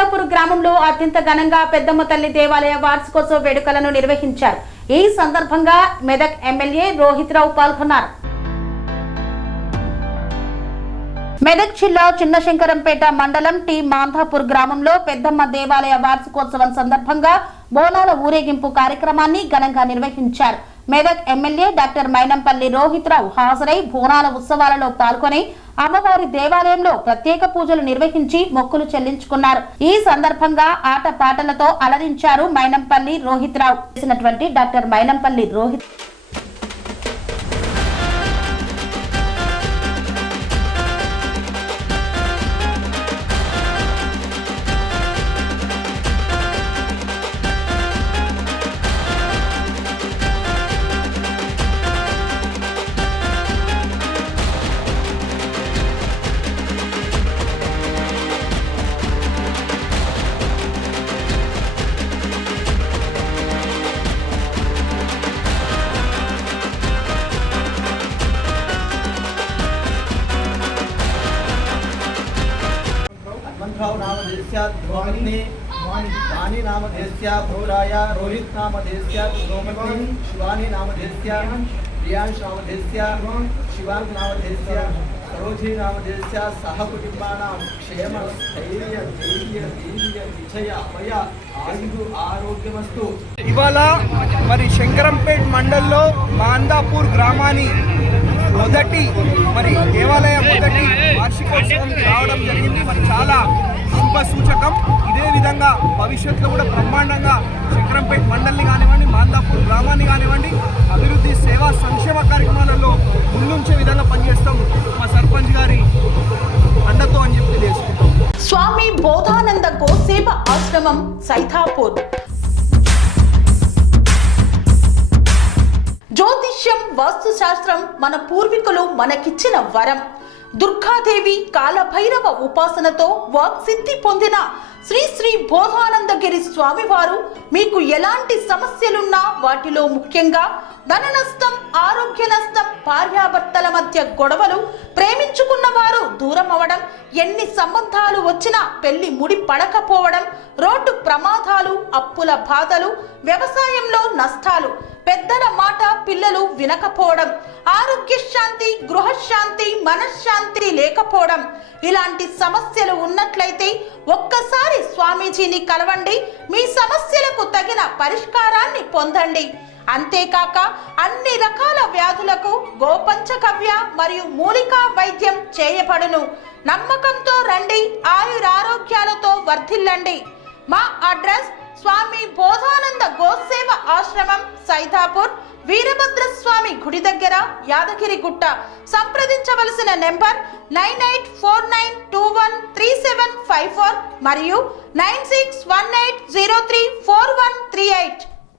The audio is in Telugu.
మాందాపూర్ గ్రామంలో అత్యంత ఘనంగా పెద్దమ్మ తల్లి దేవాలయ వార్షికోత్సవ వేడుకలను నిర్వహించారు. ఈ సందర్భంగా మెదక్ ఎమ్మెల్యే రోహిత్ రావు పాల్గొన్నారు. మెదక్ జిల్లా చిన్నశంకరంపేట మండలం టి మాందాపూర్ గ్రామంలో పెద్దమ్మ దేవాలయ వార్షికోత్సవం సందర్భంగా బోనాల ఊరేగింపు కార్యక్రమాన్ని ఘనంగా నిర్వహించారు. మెదక్ ఎమ్మెల్యే డాక్టర్ మైనంపల్లి రోహిత్ రావు హాజరై బోనాల ఉత్సవాలలో పాల్గొని అమ్మవారి దేవాలయంలో ప్రత్యేక పూజలు నిర్వహించి మొక్కులు చెల్లించుకున్నారు. ఈ సందర్భంగా ఆట పాటలతో అలరించారు మైనంపల్లి రోహిత్ రావు. చేసినటువంటి డాక్టర్ మైనంపల్లి రోహిత్ वाणी नामधेस्या भूराया रोहित नामधेस्या गोमती शिवानी नामधेस्या प्रियांश नामधेस्या शिवांक नामधेस्या सरोजी नामधेस्या सह कुटुंबानां क्षेम स्थैर्य धैर्य वीर्य विजय अभय आयु आरोग्यमस्तु। ఇవాళ మరి శంకరంపేట్ మండల్లో మాందాపూర్ గ్రామాన్ని మొదటి మరి దేవాలయ మొదటి వార్షికోత్సవానికి రావడం జరిగింది. మరి చాలా శుభ సూచకం. ఇదే విధంగా భవిష్యత్తులో కూడా బ్రహ్మాండంగా శంకరంపేట్ మండలిని కానివ్వండి, మాందాపూర్ గ్రామాన్ని కానివ్వండి అభివృద్ధి సేవా సంక్షేమ కార్యక్రమాలలో ముందుంచే విధంగా పనిచేస్తాం మా సర్పంచ్ గారి అండతో అని చెప్పి తెలియజేసుకుంటాం. స్వామి బోధానంద గోసేవ ఆశ్రమం సైథాపూర్. జ్యోతిష్యం వాస్తుశాస్త్రం మన పూర్వీకులు మనకిచ్చిన వరం. దుర్గాదేవి కాలభైరవ ఉపాసనతో వాక్సిద్ధి పొందిన శ్రీ శ్రీ బోధానందగిరి స్వామివారు మీకు ఎలాంటి సమస్యలున్నా వాటిలో ముఖ్యంగా ధన నష్టం, ఆరోగ్య నష్టం, భార్యాభర్తల మధ్య గొడవలు, ప్రేమించుకున్న వారు దూరం అవడం, ఎన్ని సంబంధాలు వచ్చినా పెళ్లి ముడి పడకపోవడం, రోడ్డు ప్రమాదాలు, అప్పుల బాధలు, వ్యవసాయంలో నష్టాలు, పెద్దల మాట పిల్లలు వినకపోవడం, ఆరోగ్య శాంతి, గృహశాంతి, మనశ్శాంతి లేకపోవడం, ఇలాంటి సమస్యలు ఉన్నట్లయితే ఒక్కసారి స్వామీజీని కలవండి. మీ సమస్యలకు తగిన పరిష్కారాన్ని పొందండి. అంతేకాక అన్ని రకాల వ్యాధులకు గోపంచగవ్య మరియు మూలికా వైద్యం చేయబడును. నమ్మకంతో రండి, ఆయురారోగ్యాలతో వర్ధిల్లండి. మా అడ్రస్ స్వామి బోధానంద గోసేవ ఆశ్రమం సైథాపూర్, వీరభద్రస్వామి గుడి దగ్గర, యాదగిరిగుట్ట. సంప్రదించవలసిన నెంబర్ 9849213754 మరియు 9618034138.